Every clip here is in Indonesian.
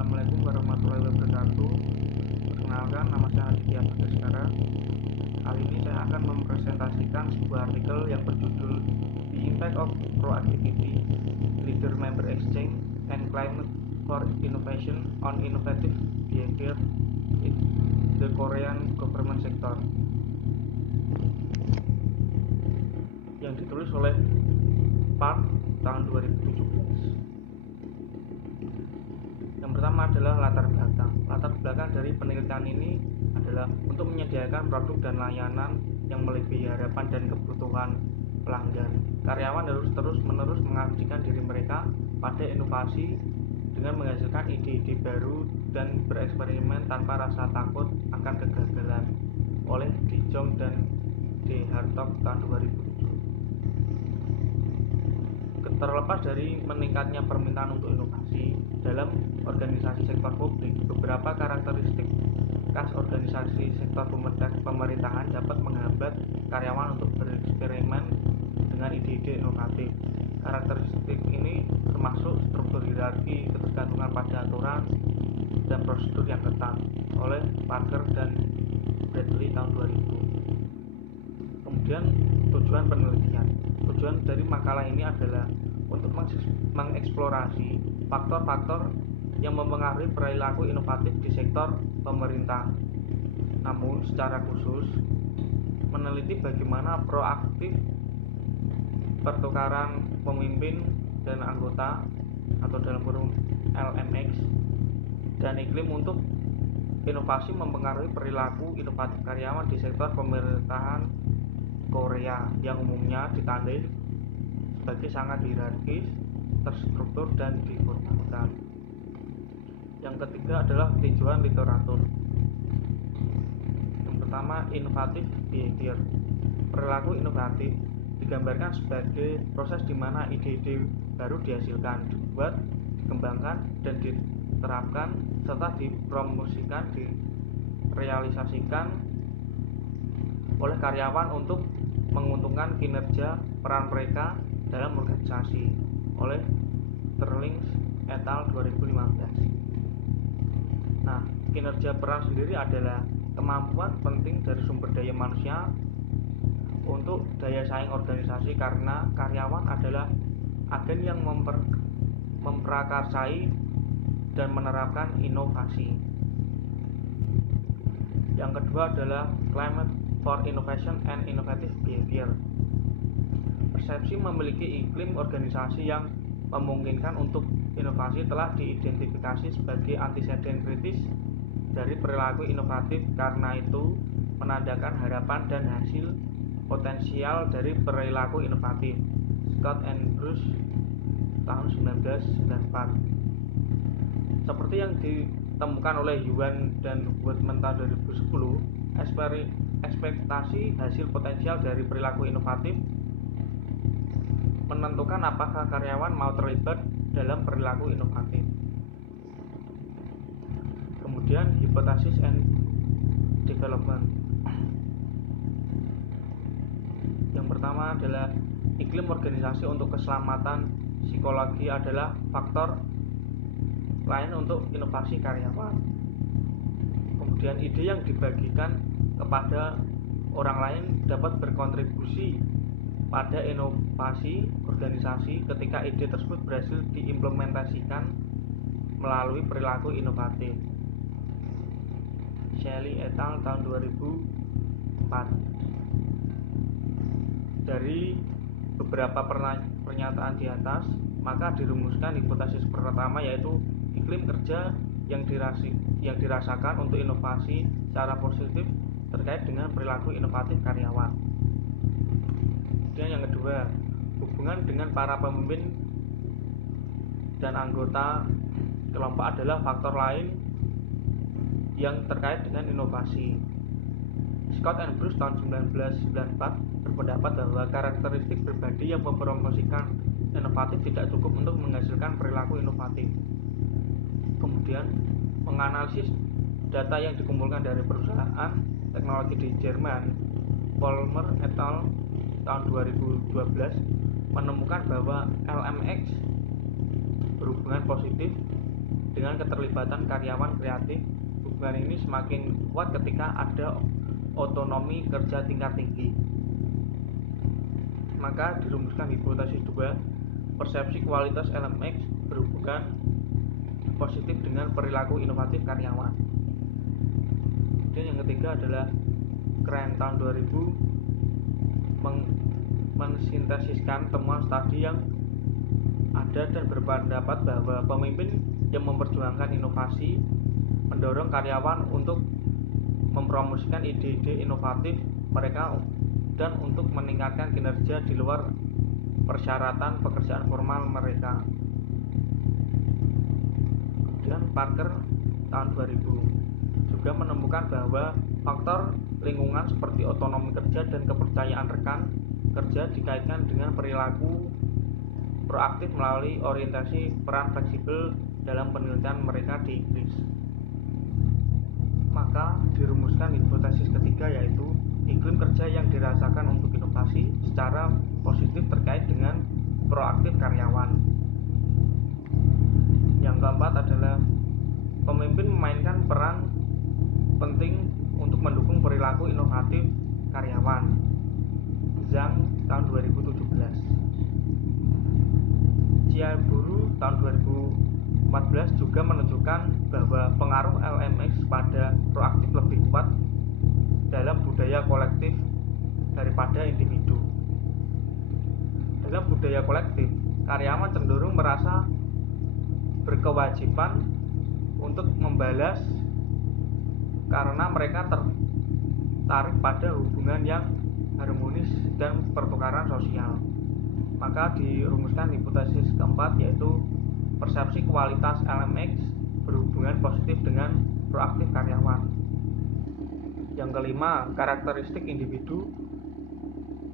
Assalamualaikum warahmatullahi wabarakatuh. Perkenalkan, nama saya Aditya Bagaskara. Kali ini saya akan mempresentasikan sebuah artikel yang berjudul The Impact of Proactivity, Leader Member Exchange, and Climate for Innovation on Innovative Behavior in the Korean Government Sector, yang ditulis oleh Park tahun 2017. Yang pertama adalah latar belakang. Latar belakang dari penelitian ini adalah untuk menyediakan produk dan layanan yang melebihi harapan dan kebutuhan pelanggan. Karyawan harus terus-menerus mengabdikan diri mereka pada inovasi dengan menghasilkan ide-ide baru dan bereksperimen tanpa rasa takut akan kegagalan, oleh D. Jong dan D. Hartog tahun 2007. Terlepas dari meningkatnya permintaan untuk inovasi dalam organisasi sektor publik, beberapa karakteristik khas organisasi sektor pemerintahan dapat menghambat karyawan untuk bereksperimen dengan ide-ide inovatif. Karakteristik ini termasuk struktur hierarki, ketergantungan pada aturan, dan prosedur yang ketat, oleh Parker dan Bradley tahun 2000. Kemudian tujuan penelitian. Tujuan dari makalah ini adalah untuk mengeksplorasi faktor-faktor yang mempengaruhi perilaku inovatif di sektor pemerintah. Namun secara khusus meneliti bagaimana proaktif pertukaran pemimpin dan anggota atau dalam kurung LMX dan iklim untuk inovasi mempengaruhi perilaku inovatif karyawan di sektor pemerintahan Korea yang umumnya ditandai sebagai sangat hierarkis, terstruktur, dan diformalkan. Yang ketiga adalah tinjauan literatur. Yang pertama, inovatif behavior. Perilaku inovatif digambarkan sebagai proses di mana ide-ide baru dihasilkan, dibuat, dikembangkan, dan diterapkan, serta dipromosikan, direalisasikan oleh karyawan untuk menguntungkan kinerja peran mereka dalam organisasi, oleh Terlings et al. 2015. Nah, kinerja peran sendiri adalah kemampuan penting dari sumber daya manusia untuk daya saing organisasi, karena karyawan adalah agen yang memprakarsai dan menerapkan inovasi. Yang kedua adalah Climate for Innovation and Innovative Behavior. Persepsi memiliki iklim organisasi yang memungkinkan untuk inovasi telah diidentifikasi sebagai anteseden kritis dari perilaku inovatif, karena itu menandakan harapan dan hasil potensial dari perilaku inovatif. Scott and Bruce tahun 1994. Seperti yang ditemukan oleh Yuan dan Woodman tahun 2010, ekspektasi hasil potensial dari perilaku inovatif menentukan apakah karyawan mau terlibat dalam perilaku inovatif. Kemudian hipotesis and development. Yang pertama adalah iklim organisasi untuk keselamatan psikologi adalah faktor lain untuk inovasi karyawan. Kemudian ide yang dibagikan kepada orang lain dapat berkontribusi pada inovasi organisasi ketika ide tersebut berhasil diimplementasikan melalui perilaku inovatif. Shelley et al. Tahun 2004. Dari beberapa pernyataan di atas, maka dirumuskan hipotesis pertama, yaitu iklim kerja yang dirasakan untuk inovasi secara positif terkait dengan perilaku inovatif karyawan. Kemudian yang kedua, hubungan dengan para pemimpin dan anggota kelompok adalah faktor lain yang terkait dengan inovasi. Scott and Bruce tahun 1994 berpendapat bahwa karakteristik pribadi yang mempromosikan inovatif tidak cukup untuk menghasilkan perilaku inovatif. Kemudian menganalisis data yang dikumpulkan dari perusahaan teknologi di Jerman, Palmer et al. Tahun 2012 menemukan bahwa LMX berhubungan positif dengan keterlibatan karyawan kreatif. Hubungan ini semakin kuat ketika ada otonomi kerja tingkat tinggi. Maka dirumuskan hipotesis 2, persepsi kualitas LMX berhubungan positif dengan perilaku inovatif karyawan. Dan yang ketiga adalah Crane tahun 2000 mensintesiskan temuan studi yang ada dan berpendapat bahwa pemimpin yang memperjuangkan inovasi mendorong karyawan untuk mempromosikan ide-ide inovatif mereka dan untuk meningkatkan kinerja di luar persyaratan pekerjaan formal mereka. Kemudian Parker tahun 2000 juga menemukan bahwa faktor lingkungan seperti otonomi kerja dan kepercayaan rekan kerja dikaitkan dengan perilaku proaktif melalui orientasi peran fleksibel dalam penelitian mereka di Inggris. Maka dirumuskan hipotesis ketiga, yaitu iklim kerja yang dirasakan untuk inovasi secara positif terkait dengan proaktif karyawan. Yang keempat adalah pemimpin memainkan peran penting untuk mendukung perilaku inovatif karyawan. Zhang tahun 2017. Ciaburu tahun 2014 juga menunjukkan bahwa pengaruh LMX pada proaktif lebih kuat dalam budaya kolektif daripada individu. Dalam budaya kolektif, karyawan cenderung merasa berkewajiban untuk membalas karena mereka tertarik pada hubungan yang harmonis dan pertukaran sosial. Maka dirumuskan hipotesis keempat, yaitu persepsi kualitas LMX berhubungan positif dengan proaktif karyawan. Yang kelima, karakteristik individu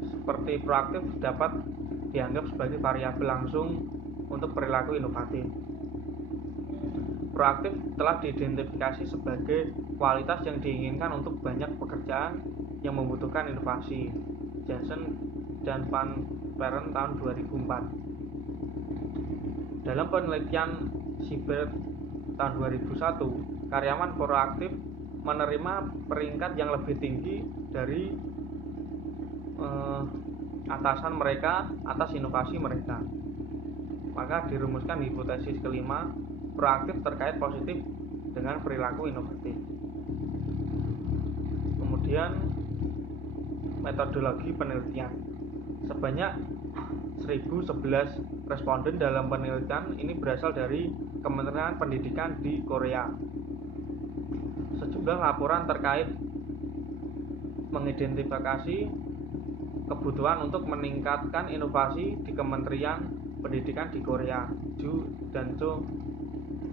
seperti proaktif dapat dianggap sebagai variabel langsung untuk perilaku inovatif. Proaktif telah diidentifikasi sebagai kualitas yang diinginkan untuk banyak pekerjaan yang membutuhkan inovasi. Jansen dan Van Peren tahun 2004. Dalam penelitian Siebert tahun 2001, karyawan proaktif menerima peringkat yang lebih tinggi dari atasan mereka atas inovasi mereka. Maka dirumuskan hipotesis kelima, proaktif terkait positif dengan perilaku inovatif. Kemudian metodologi penelitian. Sebanyak 1011 responden dalam penelitian ini berasal dari Kementerian Pendidikan di Korea. Sejumlah laporan terkait mengidentifikasi kebutuhan untuk meningkatkan inovasi di Kementerian Pendidikan di Korea, Ju dan Cho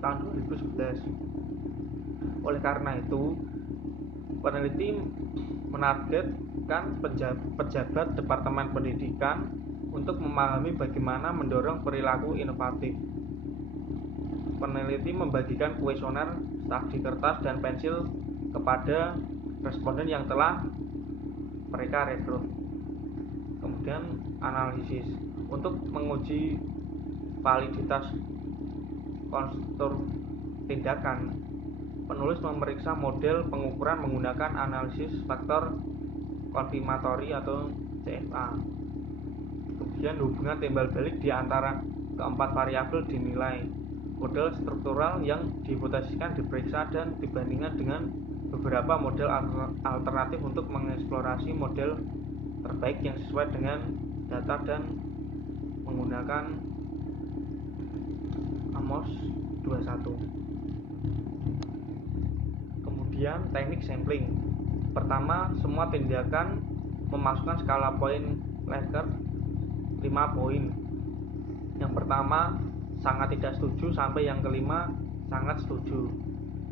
tahun 2011. Oleh karena itu, peneliti menargetkan pejabat Departemen Pendidikan untuk memahami bagaimana mendorong perilaku inovatif. Peneliti membagikan kuesioner studi kertas dan pensil kepada responden yang telah mereka rekrut. Kemudian analisis. Untuk menguji validitas konstruktif tindakan, penulis memeriksa model pengukuran menggunakan analisis faktor konfirmatori atau CFA. Kemudian hubungan timbal balik di antara keempat variabel dinilai. Model struktural yang dihipotesiskan diperiksa dan dibandingkan dengan beberapa model alternatif untuk mengeksplorasi model terbaik yang sesuai dengan data dan menggunakan Amos 21. Kemudian teknik sampling. Pertama, semua tindakan memasukkan skala poin Likert 5 poin. Yang pertama sangat tidak setuju sampai yang kelima sangat setuju.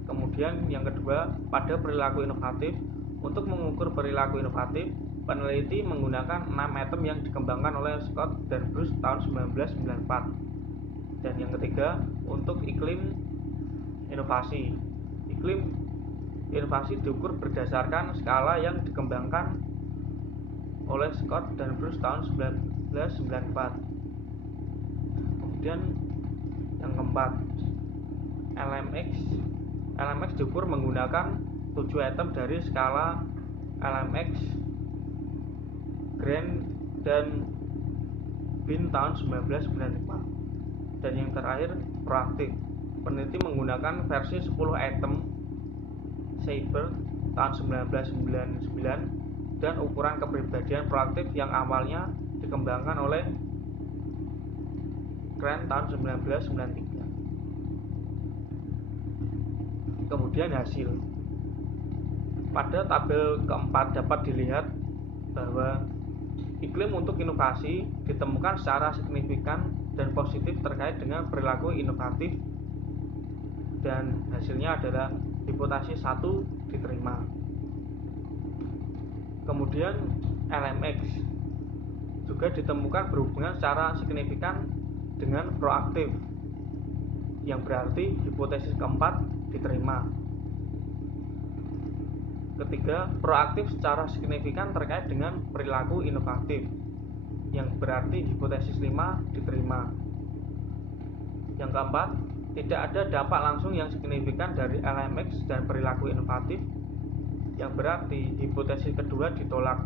Kemudian yang kedua, pada perilaku inovatif. Untuk mengukur perilaku inovatif, peneliti menggunakan 6 item yang dikembangkan oleh Scott dan Bruce tahun 1994. Dan yang ketiga, untuk iklim inovasi. Iklim inovasi diukur berdasarkan skala yang dikembangkan oleh Scott dan Bruce tahun 1994. Kemudian yang keempat, LMX diukur menggunakan 7 item dari skala LMX Grand dan Bin tahun 1995. Dan yang terakhir, proaktif. Peneliti menggunakan versi 10 item Saber tahun 1999 dan ukuran kepribadian proaktif yang awalnya dikembangkan oleh Grant tahun 1993. Kemudian hasil. Pada tabel keempat dapat dilihat bahwa iklim untuk inovasi ditemukan secara signifikan dan positif terkait dengan perilaku inovatif, dan hasilnya adalah hipotesis 1 diterima. Kemudian LMX juga ditemukan berhubungan secara signifikan dengan proaktif, yang berarti hipotesis keempat diterima. Ketiga, proaktif secara signifikan terkait dengan perilaku inovatif, yang berarti hipotesis 5 diterima. Yang keempat, tidak ada dampak langsung yang signifikan dari LMX dan perilaku inovatif, yang berarti hipotesis kedua ditolak.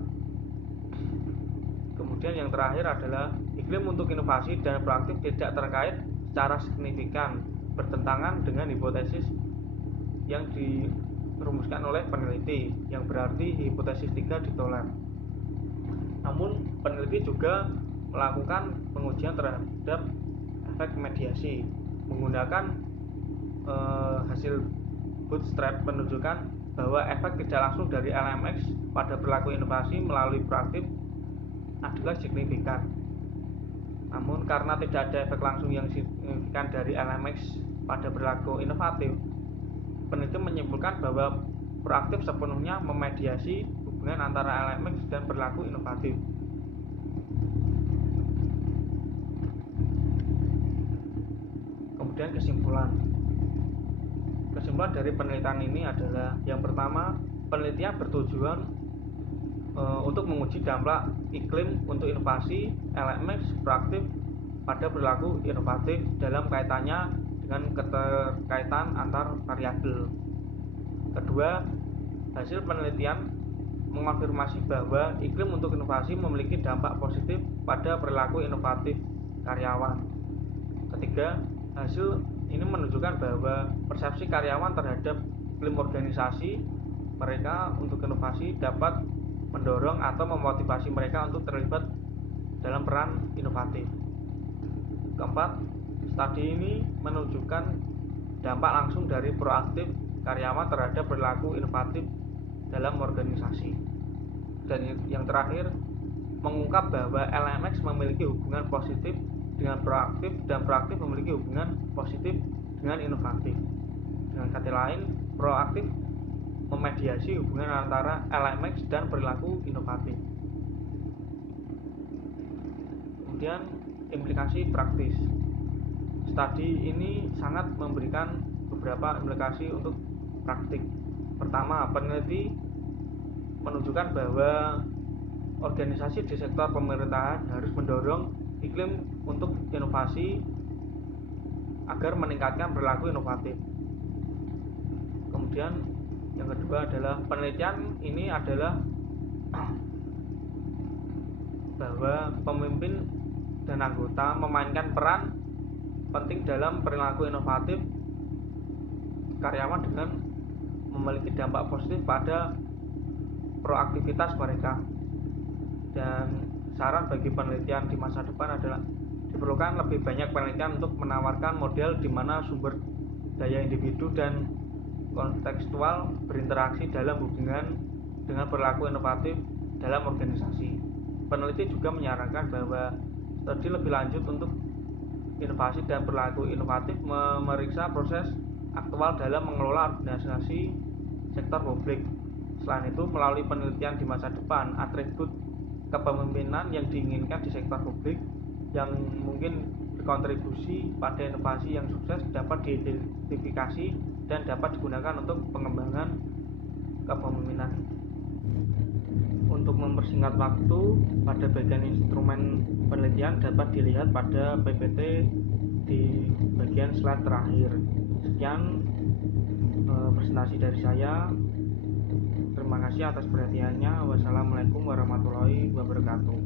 Kemudian yang terakhir adalah iklim untuk inovasi dan proaktif tidak terkait secara signifikan, bertentangan dengan hipotesis yang dirumuskan oleh peneliti, yang berarti hipotesis 3 ditolak. Namun peneliti juga melakukan pengujian terhadap efek mediasi menggunakan hasil bootstrap menunjukkan bahwa efek tidak langsung dari LMX pada perilaku inovasi melalui proaktif adalah signifikan. Namun karena tidak ada efek langsung yang signifikan dari LMX pada perilaku inovatif, peneliti menyimpulkan bahwa proaktif sepenuhnya memediasi hubungan antara LMX dan perilaku inovatif. Kemudian kesimpulan dari penelitian ini adalah, yang pertama, penelitian bertujuan untuk menguji dampak iklim untuk inovasi LMX proaktif pada perilaku inovatif dalam kaitannya dengan keterkaitan antar variabel. Kedua, hasil penelitian mengonfirmasi bahwa iklim untuk inovasi memiliki dampak positif pada perilaku inovatif karyawan. Ketiga, hasil ini menunjukkan bahwa persepsi karyawan terhadap iklim organisasi mereka untuk inovasi dapat mendorong atau memotivasi mereka untuk terlibat dalam peran inovatif. Keempat, studi ini menunjukkan dampak langsung dari proaktif karyawan terhadap perilaku inovatif dalam organisasi. Dan yang terakhir, mengungkap bahwa LMX memiliki hubungan positif dengan proaktif dan proaktif memiliki hubungan positif dengan inovatif. Dengan kata lain, proaktif memediasi hubungan antara LMX dan perilaku inovatif. Kemudian implikasi praktis. Studi ini sangat memberikan beberapa implikasi untuk praktik. Pertama, peneliti menunjukkan bahwa organisasi di sektor pemerintahan harus mendorong iklim untuk inovasi agar meningkatkan perilaku inovatif. Kemudian yang kedua adalah penelitian ini adalah bahwa pemimpin dan anggota memainkan peran penting dalam perilaku inovatif karyawan dengan memiliki dampak positif pada proaktivitas mereka. Dan saran bagi penelitian di masa depan adalah diperlukan lebih banyak penelitian untuk menawarkan model di mana sumber daya individu dan kontekstual berinteraksi dalam hubungan dengan perilaku inovatif dalam organisasi. Peneliti juga menyarankan bahwa studi lebih lanjut untuk inovasi dan perilaku inovatif memeriksa proses aktual dalam mengelola organisasi sektor publik. Selain itu, melalui penelitian di masa depan, atribut kepemimpinan yang diinginkan di sektor publik yang mungkin berkontribusi pada inovasi yang sukses dapat diidentifikasi dan dapat digunakan untuk pengembangan kepemimpinan. Untuk mempersingkat waktu, pada bagian instrumen penelitian dapat dilihat pada PPT di bagian slide terakhir. Sekian presentasi dari saya. Terima kasih atas perhatiannya. Wassalamualaikum warahmatullahi wabarakatuh.